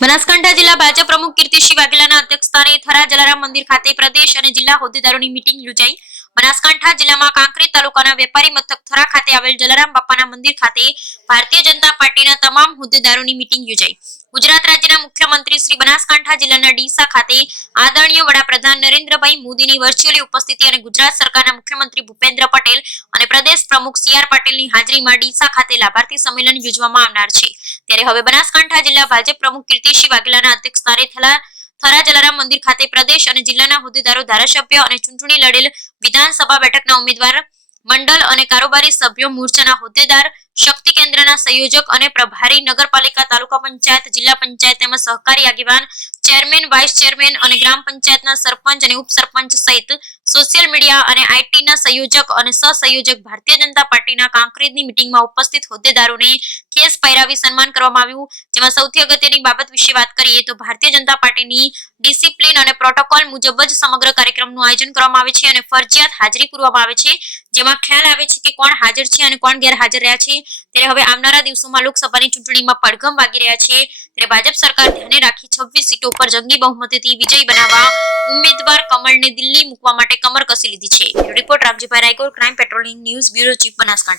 બનાસકાંઠા જિલ્લા ભાજપ પ્રમુખ કીર્તિસિંહ વાઘેલાના અધ્યક્ષસ્થાને થરા જલારામ મંદિર ખાતે પ્રદેશ અને જિલ્લા હોદ્દેદારોની મીટિંગ યોજાઈ। બનાસકાંઠા જિલ્લામાં કાંકરેજ તાલુકાના વેપારી મથક થરા ખાતે આવેલ જલારામ બાપાના મંદિર ખાતે ભારતીય જનતા પાર્ટીના તમામ હોદ્દેદારોની મીટિંગ યોજાઈ। ગુજરાત રાજ્યના મુખ્યમંત્રી શ્રી બનાસકાંઠા જિલ્લાના ડીસા ખાતે આદરણીય વડાપ્રધાન નરેન્દ્રભાઈ મોદીની વર્ચ્યુઅલી ઉપસ્થિતિ અને ગુજરાત સરકારના મુખ્યમંત્રી ભૂપેન્દ્ર પટેલ અને પ્રદેશ પ્રમુખ સી.આર. પાટીલની હાજરીમાં ડીસા ખાતે લાભાર્થી સંમેલન યોજવામાં આવનાર છે। ત્યારે હવે બનાસકાંઠા જિલ્લા ભાજપ પ્રમુખ કીર્તિસિંહ વાઘેલાના અધ્યક્ષસ્થાને થરા જલારામ મંદિર ખાતે પ્રદેશ અને જિલ્લાના હોદ્દેદારો, ધારાસભ્ય અને ચૂંટણી લડેલ વિધાનસભા બેઠકના ઉમેદવાર, મંડળ અને કારોબારી સભ્યો, મોરચાના હોદ્દેદાર, શક્તિ કેન્દ્રના સંયોજક અને પ્રભારી, નગરપાલિકા, તાલુકા પંચાયત, જિલ્લા પંચાયત તેમજ સહકારી આગેવાન, ચેરમેન, વાઇસ ચેરમેન અને ગ્રામ પંચાયતના સરપંચ અને ઉપસરપંચ સહિત સોશિયલ મીડિયા અને આઈટીના સંયોજક અને સહસંયોજક ભારતીય જનતા પાર્ટીના કાંકરેજની મીટિંગમાં ઉપસ્થિત હોદ્દેદારોને ખેસ પહેરાવી સન્માન કરવામાં આવ્યું। જેમાં સૌથી અગત્યની બાબત વિશે વાત કરીએ તો ભારતીય જનતા પાર્ટીની ડિસિપ્લિન અને પ્રોટોકોલ મુજબ જ સમગ્ર કાર્યક્રમનું આયોજન કરવામાં આવે છે અને ફરજિયાત હાજરી પૂરવામાં આવે છે, જેમાં ખ્યાલ આવે છે કે કોણ હાજર છે અને કોણ ગેરહાજર રહ્યા છે। ત્યારે હવે આવનારા દિવસોમાં લોકસભાની ચૂંટણીમાં પડઘમ વાગી રહ્યા છે, ત્યારે ભાજપ સરકાર ધ્યાને રાખી 26 સીટો પર જંગી બહુમતીથી વિજય બનાવવા ઉમેદવાર કમળને દિલ્હી મૂકવા માટે કમર કસી લીધી છે। Report Ramjibhai Raykor, crime patrolling news bureau chief, Banaskantha.